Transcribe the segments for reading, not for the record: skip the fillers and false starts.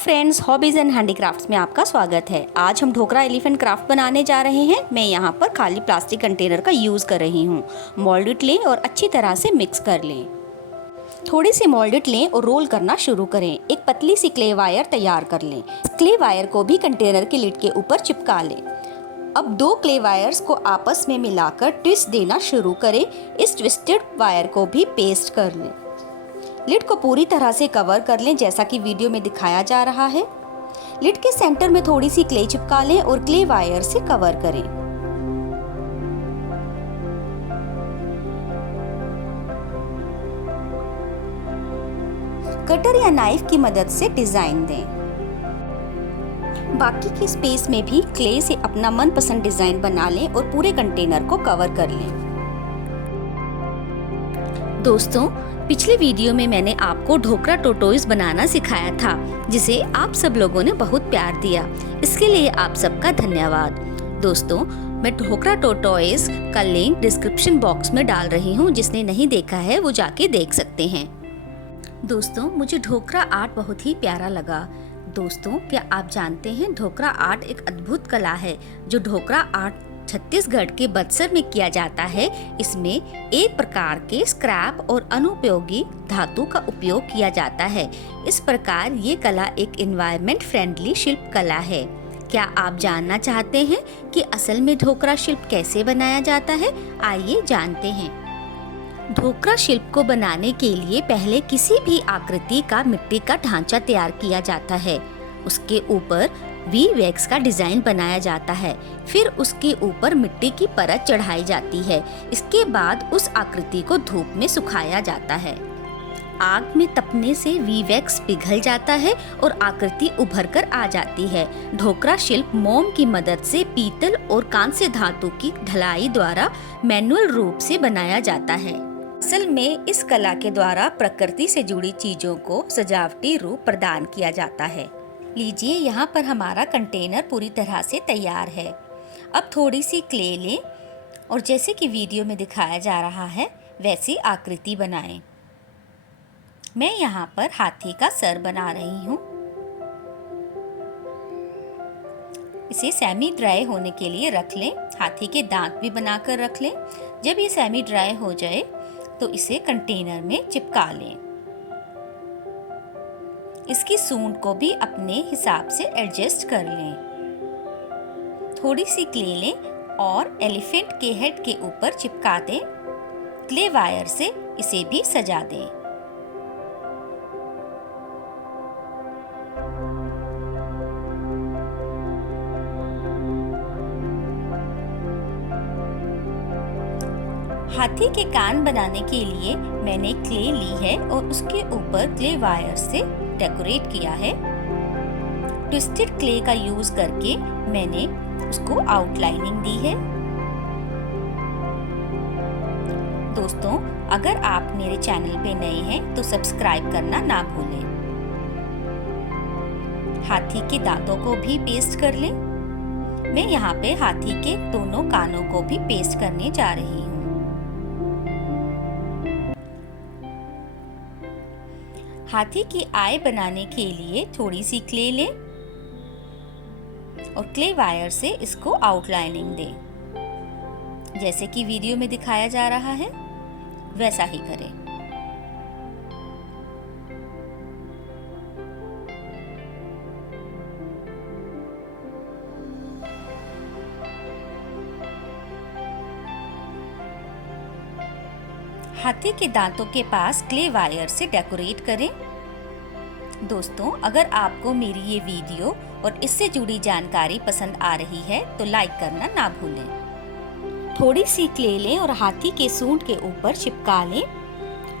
Friends, hobbies and handicrafts में आपका स्वागत है। आज हम ढोकरा एलिफेंट क्राफ्ट बनाने जा रहे हैं। मैं यहाँ पर खाली प्लास्टिक कंटेनर का यूज़ कर रही हूँ। मोल्डेड लें और अच्छी तरह से मिक्स कर लें। थोड़ी सी मोल्डेड लें और रोल करना शुरू करें। एक पतली सी क्ले वायर तैयार कर लें। क्ले वायर को भी कंटेनर के लिड के ऊपर चिपका लें। अब दो क्ले वायर्स को आपस में मिलाकर ट्विस्ट देना शुरू करें। इस ट्विस्टेड वायर को भी पेस्ट कर लें। लिड को पूरी तरह से कवर कर लें जैसा कि वीडियो में दिखाया जा रहा है। लिड के सेंटर में थोड़ी सी क्ले चिपका लें और क्ले वायर से कवर करें। कटर या नाइफ की मदद से डिजाइन दें। बाकी के स्पेस में भी क्ले से अपना मनपसंद डिजाइन बना लें और पूरे कंटेनर को कवर कर लें। दोस्तों, पिछले वीडियो में मैंने आपको ढोकरा टोटोइस बनाना सिखाया था, जिसे आप सब लोगों ने बहुत प्यार दिया। इसके लिए आप सबका धन्यवाद। दोस्तों, मैं ढोकरा टोटोइस का लिंक डिस्क्रिप्शन बॉक्स में डाल रही हूँ। जिसने नहीं देखा है वो जाके देख सकते हैं। दोस्तों, मुझे ढोकरा आर्ट बहुत ही प्यारा लगा। दोस्तों, क्या आप जानते हैं ढोकरा आर्ट एक अद्भुत कला है जो ढोकरा आर्ट छत्तीसगढ़ के बक्सर में किया जाता है। इसमें एक प्रकार के स्क्रैप और अनुपयोगी धातु का उपयोग किया जाता है। इस प्रकार ये कला एक एनवायरनमेंट फ्रेंडली शिल्प कला है। क्या आप जानना चाहते हैं कि असल में ढोकरा शिल्प कैसे बनाया जाता है? आइए जानते हैं। ढोकरा शिल्प को बनाने के लिए पहले किसी भी आकृति का मिट्टी का ढांचा तैयार किया जाता है। उसके ऊपर वी वैक्स का डिजाइन बनाया जाता है। फिर उसके ऊपर मिट्टी की परत चढ़ाई जाती है। इसके बाद उस आकृति को धूप में सुखाया जाता है। आग में तपने से वी वैक्स पिघल जाता है और आकृति उभर कर आ जाती है। ढोकरा शिल्प मोम की मदद से पीतल और कांस्य धातु की ढलाई द्वारा मैनुअल रूप से बनाया जाता है। असल में इस कला के द्वारा प्रकृति से जुड़ी चीजों को सजावटी रूप प्रदान किया जाता है। लीजिए, यहाँ पर हमारा कंटेनर पूरी तरह से तैयार है। अब थोड़ी सी क्ले लें और जैसे कि वीडियो में दिखाया जा रहा है वैसी आकृति बनाएं। मैं यहाँ पर हाथी का सर बना रही हूँ। इसे सेमी ड्राई होने के लिए रख लें। हाथी के दांत भी बनाकर रख लें। जब ये सेमी ड्राई हो जाए तो इसे कंटेनर में चिपका लें। इसकी सूंड को भी अपने हिसाब से एडजस्ट कर लें। थोड़ी सी क्ले लें और एलिफेंट के हेड के ऊपर चिपका दें। क्ले वायर से इसे भी सजा दें। हाथी के कान बनाने के लिए मैंने क्ले ली है और उसके ऊपर क्ले वायर से डेकोरेट किया है। ट्विस्टेड क्ले का यूज करके मैंने उसको आउटलाइनिंग दी है। दोस्तों, अगर आप मेरे चैनल पे नए हैं तो सब्सक्राइब करना ना भूलें। हाथी के दांतों को भी पेस्ट कर लें। मैं यहाँ पे हाथी के दोनों कानों को भी पेस्ट करने जा रही हूँ। हाथी की आय बनाने के लिए थोड़ी सी क्ले लें और क्ले वायर से इसको आउटलाइनिंग दें। जैसे कि वीडियो में दिखाया जा रहा है वैसा ही करें। हाथी के दांतों के पास क्ले वायर से डेकोरेट करें। दोस्तों, अगर आपको मेरी ये वीडियो और इससे जुड़ी जानकारी पसंद आ रही है तो लाइक करना ना भूलें। थोड़ी सी क्ले लें और हाथी के सूंड के ऊपर चिपका लें।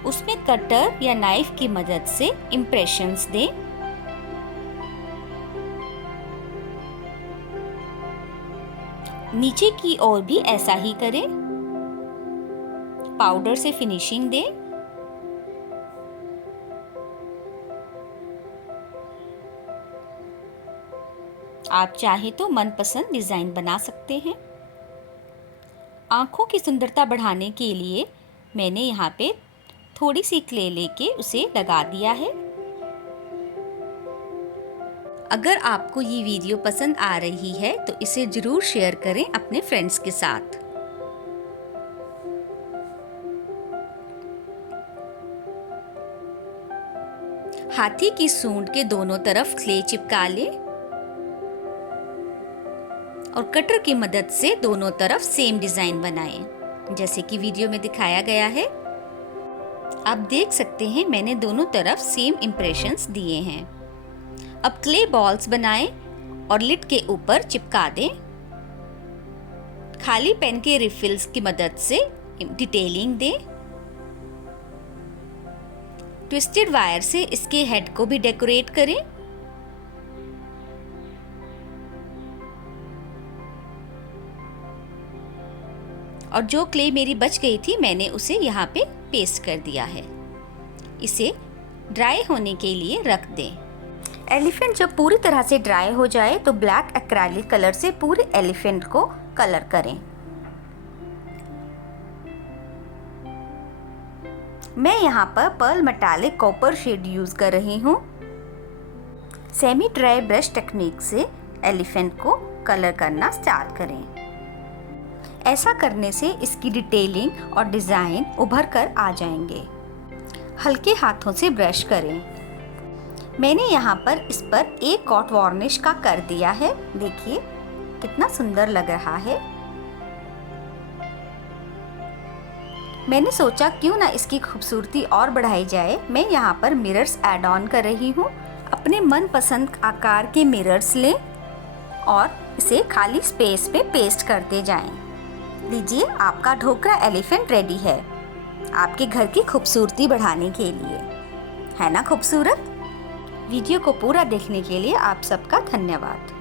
उसमें कटर या नाइफ की मदद से इम्प्रेशंस दें। नीचे की ओर भी ऐसा ही करें। पाउडर से फिनिशिंग दें। आप चाहे तो मनपसंद डिजाइन बना सकते हैं। आंखों की सुंदरता बढ़ाने के लिए मैंने यहाँ पे थोड़ी सी क्ले लेके उसे लगा दिया है। अगर आपको ये वीडियो पसंद आ रही है तो इसे ज़रूर शेयर करें अपने फ्रेंड्स के साथ। हाथी की सूंड के दोनों तरफ क्ले चिपका लें और कटर की मदद से दोनों तरफ सेम डिज़ाइन बनाएं, जैसे कि वीडियो में दिखाया गया है। आप देख सकते हैं मैंने दोनों तरफ सेम इम्प्रेशंस दिए हैं। अब क्ले बॉल्स बनाएं और लिड के ऊपर चिपका दें। खाली पेन के रिफिल्स की मदद से डिटेलिंग दें। ट्विस्टेड वायर से इसके हेड को भी डेकोरेट करें। और जो क्ले मेरी बच गई थी मैंने उसे यहाँ पे पेस्ट कर दिया है। इसे ड्राई होने के लिए रख दें। एलिफेंट जब पूरी तरह से ड्राई हो जाए तो ब्लैक एक्रेलिक कलर से पूरे एलिफेंट को कलर करें। मैं यहाँ पर pearl metallic copper shade use कर रही हूँ। सेमी ड्राई ब्रश टेक्निक से एलिफेंट को कलर करना स्टार्ट करें। ऐसा करने से इसकी डिटेलिंग और डिज़ाइन उभर कर आ जाएंगे। हल्के हाथों से ब्रश करें। मैंने यहाँ पर इस पर एक कॉट वार्निश का कर दिया है। देखिए कितना सुंदर लग रहा है। मैंने सोचा क्यों ना इसकी खूबसूरती और बढ़ाई जाए। मैं यहाँ पर मिरर्स ऐड ऑन कर रही हूँ। अपने मनपसंद आकार के मिरर्स लें और इसे खाली स्पेस पे पेस्ट करते जाएं। लीजिए, आपका ढोकरा एलिफेंट रेडी है आपके घर की खूबसूरती बढ़ाने के लिए। है ना खूबसूरत? वीडियो को पूरा देखने के लिए आप सबका धन्यवाद।